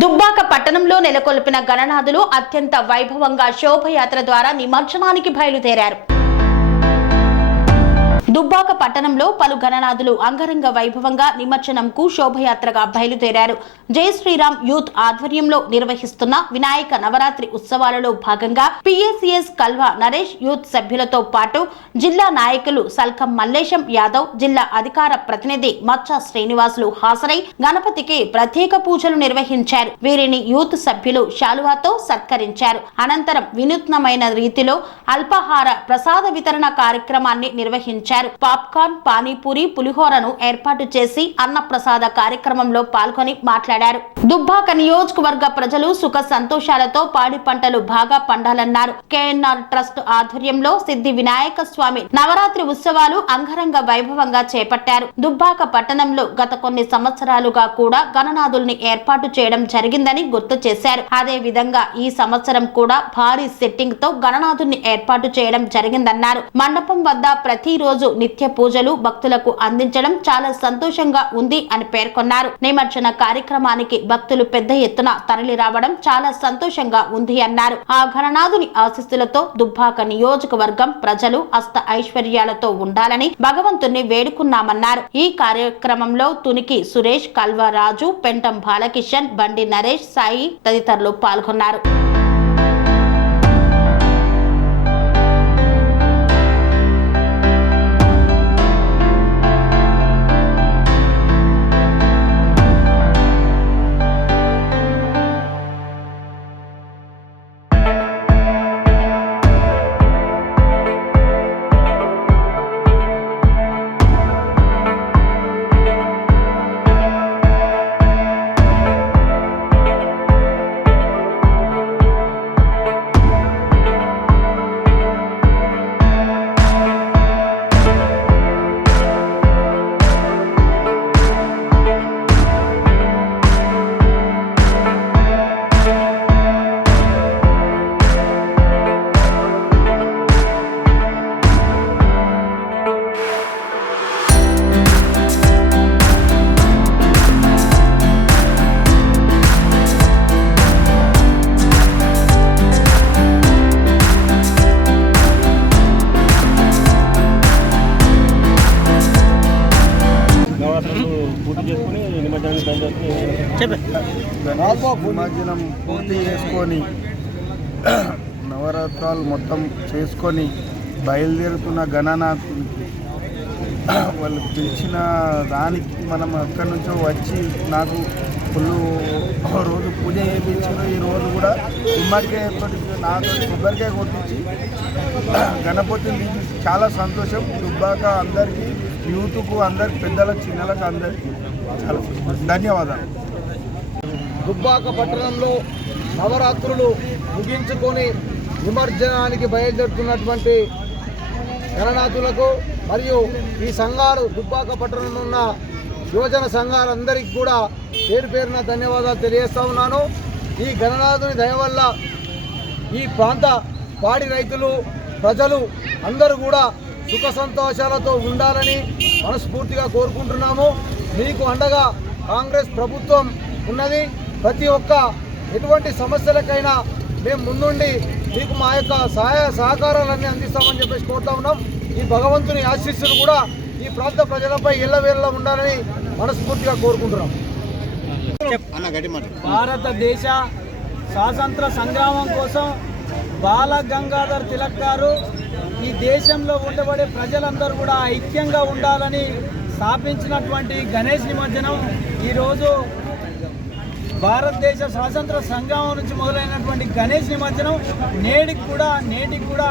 దుబ్బాక పట్టణంలో నెలకొల్పిన గణనాథులు అత్యంత వైభవంగా శోభయాత్ర ద్వారా నిమజ్జనానికి బయలుదేరారు. దుబ్బాక పట్టణంలో పలు గణనాథులు అంగరంగ వైభవంగా నిమజ్జనంకు శోభయాత్రగా బయలుదేరారు. జై శ్రీరామ్ యూత్ ఆధ్వర్యంలో నిర్వహిస్తున్న వినాయక నవరాత్రి ఉత్సవాలలో భాగంగా పిఎసిఎస్ కల్వా నరేష్ యూత్ సభ్యులతో పాటు జిల్లా నాయకులు సల్కం మల్లేశం యాదవ్, జిల్లా అధికార ప్రతినిధి మచ్చ శ్రీనివాసులు హాజరై గణపతికి ప్రత్యేక పూజలు నిర్వహించారు. వీరిని యూత్ సభ్యులు శాలువాతో సత్కరించారు. అనంతరం వినూత్నమైన రీతిలో అల్పాహార ప్రసాద వితరణ కార్యక్రమాన్ని నిర్వహించారు. పాప్కార్న్, పానీపూరి, పులిహోరను ఏర్పాటు చేసి అన్న ప్రసాద కార్యక్రమంలో పాల్గొని మాట్లాడారు. దుబ్బాక నియోజకవర్గ ప్రజలు సుఖ సంతోషాలతో పాడి పంటలు బాగా పండాలన్నారు. కేఎన్ఆర్ ట్రస్ట్ ఆధ్వర్యంలో సిద్ధి వినాయక స్వామి నవరాత్రి ఉత్సవాలు అంగరంగ వైభవంగా చేపట్టారు. దుబ్బాక పట్టణంలో గత కొన్ని సంవత్సరాలుగా కూడా గణనాథుల్ని ఏర్పాటు చేయడం జరిగిందని గుర్తు చేశారు. అదే విధంగా ఈ సంవత్సరం కూడా భారీ సెట్టింగ్ తో గణనాథుల్ని ఏర్పాటు చేయడం జరిగిందన్నారు. మండపం వద్ద ప్రతిరోజు నిత్య పూజలు భక్తులకు అందించడం చాలా సంతోషంగా ఉంది అని పేర్కొన్నారు. నిమజ్జన కార్యక్రమానికి భక్తులు పెద్ద ఎత్తున తరలి రావడం చాలా సంతోషంగా ఉంది అన్నారు. ఆ గణనాథుని ఆశీస్సులతో దుబ్బాక నియోజకవర్గం ప్రజలు అష్ట ఐశ్వర్యాలతో ఉండాలని భగవంతుని వేడుకున్నామన్నారు. ఈ కార్యక్రమంలో తునికి సురేష్, కల్వరాజు, పెంటం బాలకిషన్, బండి నరేష్, సాయి తదితరులు పాల్గొన్నారు. నిమజ్జనం పూర్తి చేసుకొని నవరాత్రాలు మొత్తం చేసుకొని బయలుదేరుతున్న గణనాథునికి వాళ్ళు పిలిచిన దానికి మనం అక్కడి నుంచో వచ్చి నాకు ఫుల్ రోజు పూజ చేయించిన ఈ రోజు కూడా గుమ్మడికాయ నాతో కొబ్బరికాయ కొట్టించి గణపతిని తీసి చాలా సంతోషం. దుబ్బాక అందరికీ, యూత్కు, అందరికి, పెద్దలకు, చిన్నలకు అందరికీ చాలా ధన్యవాదాలు. దుబ్బాక పట్టణంలో నవరాత్రులు ముగించుకొని నిమజ్జనానికి బయలుదేరుతున్నటువంటి గణనాథులకు మరియు ఈ సంఘాలు, దుబ్బాక పట్టణంలో ఉన్న యువజన సంఘాలందరికీ కూడా పేరు పేరున ధన్యవాదాలు తెలియజేస్తా ఉన్నాను. ఈ గణనాథుని దయ వల్ల ఈ ప్రాంత పాడి రైతులు, ప్రజలు అందరూ కూడా సుఖ సంతోషాలతో ఉండాలని మనస్ఫూర్తిగా కోరుకుంటున్నాము. మీకు అండగా కాంగ్రెస్ ప్రభుత్వం ఉన్నది. ప్రతి ఒక్క ఎటువంటి సమస్యలకైనా మేము ముందుండి మీకు మా యొక్క సహాయ సహకారాలన్నీ అందిస్తామని చెప్పేసి కోరుతా ఉన్నాం. ఈ భగవంతుని ఆశీస్సులు కూడా ఈ ప్రాంత ప్రజలపై ఎల్లవేళలా ఉండాలని మనస్ఫూర్తిగా కోరుకుంటున్నాం. భారతదేశ స్వాతంత్ర సంగ్రామం కోసం బాల గంగాధర్ తిలక్ గారు ఈ దేశంలో ఉండబడే ప్రజలందరూ కూడా ఐక్యంగా ఉండాలని స్థాపించినటువంటి గణేష్ నిమజ్జనం ఈరోజు భారతదేశ స్వాతంత్ర సంగ్రామం నుంచి మొదలైనటువంటి గణేష్ నిమజ్జనం నేటికి కూడా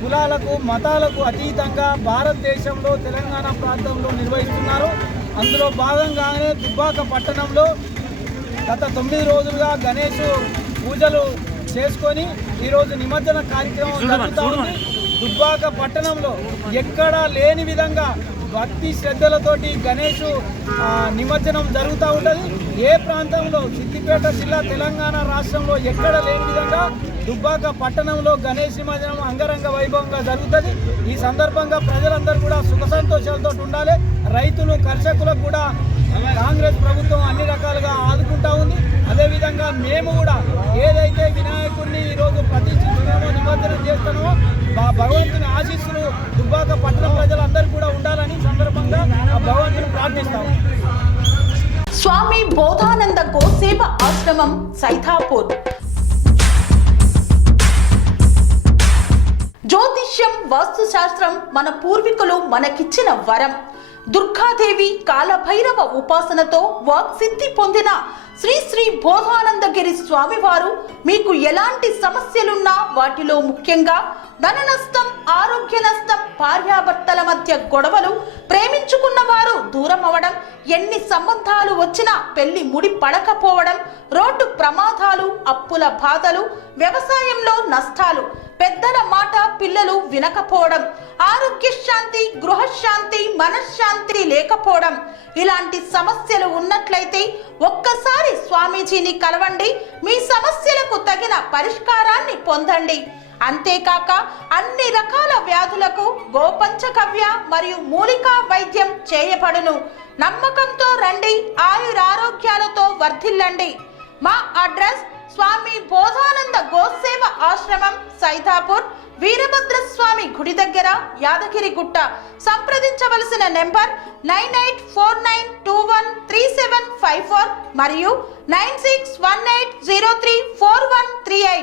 కులాలకు, మతాలకు అతీతంగా భారతదేశంలో తెలంగాణ ప్రాంతంలో నిర్వహిస్తున్నారు. అందులో భాగంగానే దుబ్బాక పట్టణంలో గత 9 రోజులుగా గణేష్ పూజలు చేసుకొని ఈరోజు నిమజ్జన కార్యక్రమం జరుగుతూ ఉంది. దుబ్బాక పట్టణంలో ఎక్కడా లేని విధంగా భక్తి శ్రద్ధలతోటి గణేష్ నిమజ్జనం జరుగుతూ ఉంటుంది. ఏ ప్రాంతంలో, సిద్దిపేట జిల్లా, తెలంగాణ రాష్ట్రంలో ఎక్కడ లేని విధంగా దుబ్బాక పట్టణంలో గణేష్ నిమజ్జనం అంగరంగ వైభవంగా జరుగుతుంది. ఈ సందర్భంగా ప్రజలందరూ కూడా సుఖ సంతోషాలతో ఉండాలి. రైతులు, కర్షకులకు కూడా కాంగ్రెస్ ప్రభుత్వం అన్ని రకాలుగా ఆదుకుంటా ఉంది. అదేవిధంగా మేము కూడా ఏదైతే వినాయకుడిని ఈరోజు ప్రతిష్ఠిస్తున్నామో నిమజ్జనం చేస్తామో ఆ భగవంతుని ఆశీస్సులు దుబ్బాక పట్టణ ప్రజలందరూ కూడా ఉండాలని సందర్భంగా ఆ భగవంతుని ప్రార్థిస్తాము. స్వామి బోధానంద గోసేవ ఆశ్రమం సైథాపూర్. జ్యోతిష్యం వాస్తుశాస్త్రం మన పూర్వీకులు మనకిచ్చిన వరం. దుర్గాదేవి కాలభైరవ ఉపాసనతో వాక్సిద్ధి పొందిన శ్రీ శ్రీ బోధానందగిరి స్వామివారు మీకు ఎలాంటి సమస్యలున్నా, వాటిలో ముఖ్యంగా ధన నష్టం, ఆరోగ్య నష్టం, భార్యాభర్తల మధ్య గొడవలు, ప్రేమించుకున్న వారు దూరం అవడం, ఎన్ని సంబంధాలు వచ్చినా పెళ్లి ముడి పడకపోవడం, రోడ్డు ప్రమాదాలు, అప్పుల బాధలు, వ్యవసాయంలో నష్టాలు, పెద్దల మాట పిల్లలు వినకపోవడం, ఆరోగ్య శాంతి, గృహశాంతి, మనశ్శాంతి లేకపోవడం, ఇలాంటి సమస్యలు ఉన్నట్లయితే ఒక్కసారి స్వామీజీని కలవండి. మీ సమస్యలకు తగిన పరిష్కారాన్ని పొందండి. అంతేకాక అన్ని రకాల వ్యాధులకు గోపంచగవ్య మరియు మూలికా వైద్యం చేయబడును. నమ్మకంతో రండి, ఆయురారోగ్యాలతో వర్ధిల్లండి. మా అడ్రస్ స్వామి బోధానంద గోసేవ ఆశ్రమం సైథాపూర్, వీరభద్రస్వామి గుడి దగ్గర, యాదగిరిగుట్ట. సంప్రదించవలసిన నెంబర్ 9849213754 మరియు 9618034138.